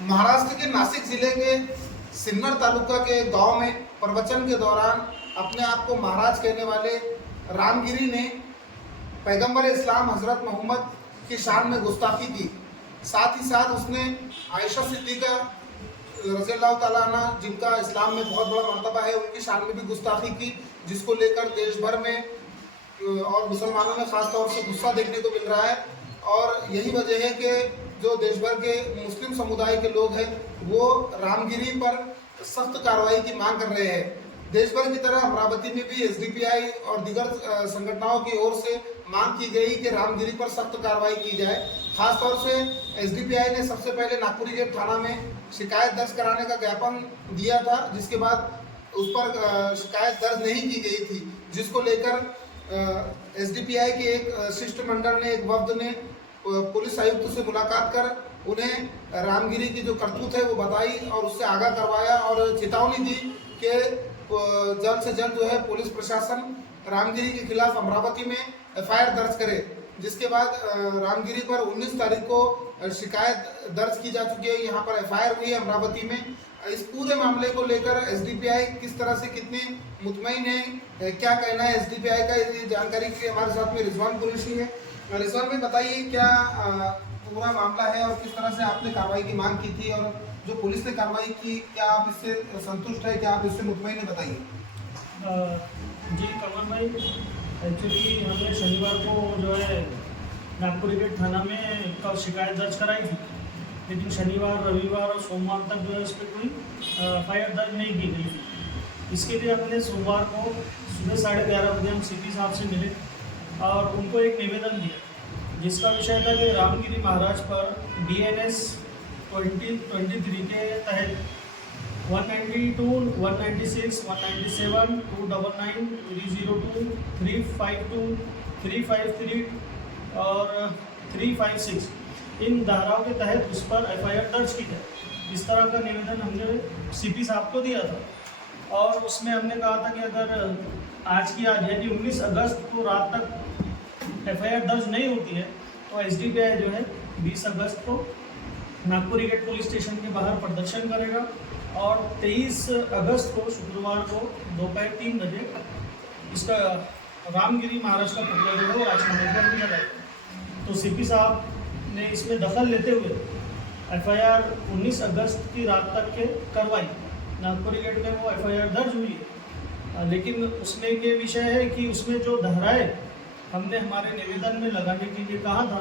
महाराष्ट्र के नासिक जिले के सिन्नर तालुका के गांव में प्रवचन के दौरान अपने आप को महाराज कहने वाले रामगिरी ने पैगंबर इस्लाम हजरत मोहम्मद की शान में गुस्ताखी की। साथ ही साथ उसने आयशा सिद्दीका रज़ियल्लाहु ताला अन्हा, जिनका इस्लाम में बहुत बड़ा मर्तबा है, उनकी शान में भी गुस्ताखी की, जिसको लेकर देश भर में और मुसलमानों में ख़ास तौर से गुस्सा देखने को मिल रहा है। और यही वजह है कि जो देश भर के मुस्लिम समुदाय के लोग हैं वो रामगिरी पर सख्त कार्रवाई की मांग कर रहे हैं। देश भर की तरह अमरावती में भी एसडीपीआई और दीगर संगठनों की ओर से मांग की गई कि रामगिरी पर सख्त कार्रवाई की जाए। खासतौर से एसडीपीआई ने सबसे पहले नागपुरी गेट थाना में शिकायत दर्ज कराने का ज्ञापन दिया था, जिसके बाद उस पर शिकायत दर्ज नहीं की गई थी, जिसको लेकर एसडीपीआई के एक शिष्टमंडल ने, एक वफ्द ने पुलिस आयुक्त से मुलाकात कर उन्हें रामगिरी की जो करतूत है वो बताई और उससे आगाह करवाया और चेतावनी दी कि जल्द से जल्द जो है पुलिस प्रशासन रामगिरी के खिलाफ अमरावती में एफआईआर दर्ज करे। जिसके बाद रामगिरी पर 19 तारीख को शिकायत दर्ज की जा चुकी है, यहाँ पर एफआईआर हुई है अमरावती में। इस पूरे मामले को लेकर एसडीपीआई किस तरह से कितने मुतमईन है, क्या कहना है एसडीपीआई का, ये जानकारी के लिए हमारे साथ में रिजवान कुरैशी है। रिजवान भाई बताइए क्या पूरा मामला है और किस तरह से आपने कार्रवाई की मांग की थी और जो पुलिस ने कार्रवाई की, क्या आप इससे संतुष्ट है, क्या आप इससे मुतमईन है, बताइए। जी कमल भाई, एक्चुअली हमने शनिवार को जो है नागपुरी गेट थाना में शिकायत दर्ज कराई थी, लेकिन शनिवार, रविवार और सोमवार तक जो है इस पर कोई एफआईआर दर्ज नहीं की गई थी। इसके लिए हमने सोमवार को सुबह 11:30 बजे हम सीपी साहब से मिले और उनको एक निवेदन दिया, जिसका विषय था कि रामगिरी महाराज पर BNS 2023 के तहत 192, 196, 197, 299, 302, 352, 353 और 356 इन धाराओं के तहत उस पर एफआईआर दर्ज की जाए। इस तरह का निवेदन हमने सीपी साहब को दिया था और उसमें हमने कहा था कि अगर आज की आज यानी 19 अगस्त को रात तक एफआईआर दर्ज नहीं होती है तो एसडीपीआई जो है 20 अगस्त को नागपुरी गेट पुलिस स्टेशन के बाहर प्रदर्शन करेगा और 23 अगस्त को शुक्रवार को दोपहर 3 बजे इसका रामगिरी महाराज का पुतला जो है वो राजमहल में लगाएगा। तो सीपी साहब ने इसमें दखल लेते हुए एफआईआर 19 अगस्त की रात तक के करवाई। नागपुरी गेट में वो एफआईआर दर्ज हुई है, लेकिन उसमें ये विषय है कि उसमें जो धाराएँ हमने हमारे निवेदन में लगाने के लिए कहा था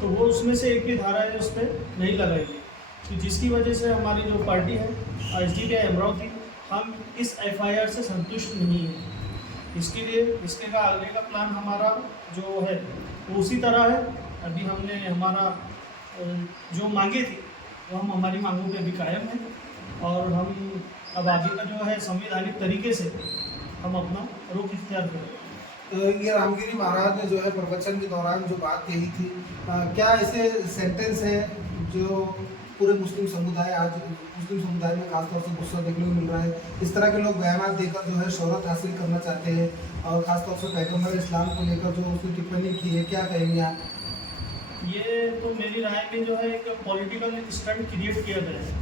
तो वो उसमें से एक भी धारा है उस पर नहीं लगाई गई, तो जिसकी वजह से हमारी जो पार्टी है एसडीपीआई अमरावती, हम इस एफआईआर से संतुष्ट नहीं है। इसके लिए इसके का आगे का प्लान हमारा जो है वो उसी तरह है। अभी हमने हमारा जो मांगे थी वो हम हमारी मांगों पे अभी कायम हैं और हम अब आगे का जो है संवैधानिक तरीके से हम अपना रुख इख्तियार करेंगे। तो ये रामगिरी महाराज ने जो है प्रवचन के दौरान जो बात कही थी, क्या ऐसे सेंटेंस है जो पूरे मुस्लिम समुदाय, आज मुस्लिम समुदाय में खासतौर से गुस्सा देखने को मिल रहा है, इस तरह के लोग बयान देकर जो है शोहरत हासिल करना चाहते हैं और ख़ासतौर से पैगंबर इस्लाम को लेकर जो उसने टिप्पणी की है, क्या कहेंगे आप? ये तो मेरी राय में जो है एक पॉलिटिकल स्टंट क्रिएट किया गया है,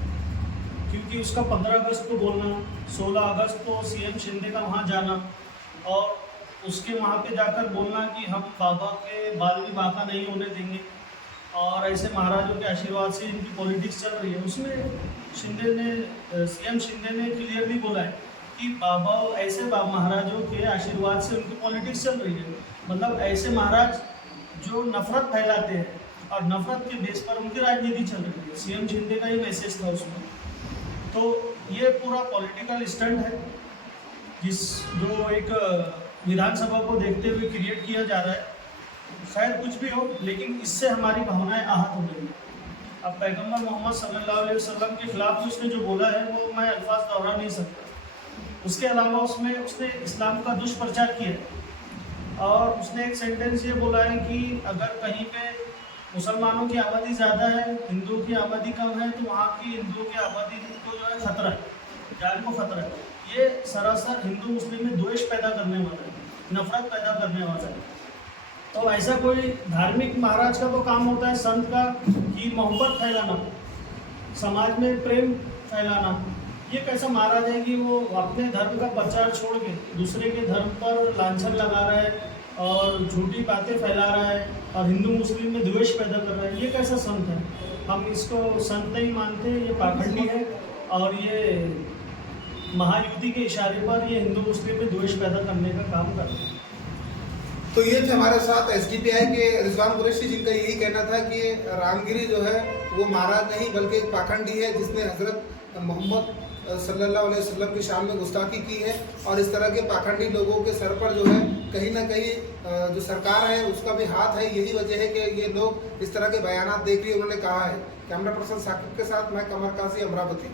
क्योंकि उसका 15 अगस्त को बोलना, 16 अगस्त को सीएम शिंदे का वहाँ जाना और उसके वहाँ पे जाकर बोलना कि हम बाबा के बाल विवाह का नहीं होने देंगे और ऐसे महाराजों के आशीर्वाद से इनकी पॉलिटिक्स चल रही है। उसमें सीएम शिंदे ने क्लियरली बोला है कि बाबा ऐसे महाराजों के आशीर्वाद से उनकी पॉलिटिक्स चल रही है, मतलब ऐसे महाराज जो नफरत फैलाते हैं और नफरत के बेस पर उनकी राजनीति चल रही है। सीएम शिंदे का ही मैसेज था उसमें। तो ये पूरा पॉलिटिकल स्टंट है जो एक विधानसभा को देखते हुए क्रिएट किया जा रहा है। शायद कुछ भी हो, लेकिन इससे हमारी भावनाएं आहत हो गई। अब पैगंबर मोहम्मद सल्लल्लाहु अलैहि वसल्लम के खिलाफ उसने जो बोला है वो मैं अल्फाज दोहरा नहीं सकता। उसके अलावा उसने इस्लाम का दुष्प्रचार किया और उसने एक सेंटेंस ये बोला है कि अगर कहीं पे मुसलमानों की आबादी ज़्यादा है, हिंदुओं की आबादी कम है, तो वहाँ की हिंदुओं की आबादी को जो है खतरा है, जान को खतरा है। ये सरासर हिंदू मुस्लिम में द्वेष पैदा करने वाला है, नफरत पैदा करने वाला है। तो ऐसा कोई धार्मिक महाराज का तो काम होता है, संत का, कि मोहब्बत फैलाना, समाज में प्रेम फैलाना, ये कैसा महाराज है कि वो अपने धर्म का प्रचार छोड़ के दूसरे के धर्म पर लांछन लगा रहा है और झूठी बातें फैला रहा है और हिंदू मुस्लिम में द्वेष पैदा कर रहा है। ये कैसा संत है? हम इसको संत नहीं मानते, ये पाखंडी है और ये महायुति के इशारे पर ये हिंदू मुस्लिम में द्वेष पैदा करने का काम कर रहे हैं। तो ये थे हमारे साथ एसडीपीआई के रिजवान कुरैशी, जिनका यही कहना था कि रामगिरी जो है वो महाराज नहीं बल्कि एक पाखंडी है जिसने हजरत मोहम्मद सल्लल्लाहु अलैहि वसल्लम की शान में गुस्ताखी की है। और इस तरह के पाखंडी लोगों के सर पर जो है कहीं ना कहीं जो सरकार है उसका भी हाथ है। यही वजह है कि ये लोग इस तरह के बयानात देख लिए उन्होंने कहा है। कैमरा पर्सन साकिब के साथ मैं कमर काजी, अमरावती।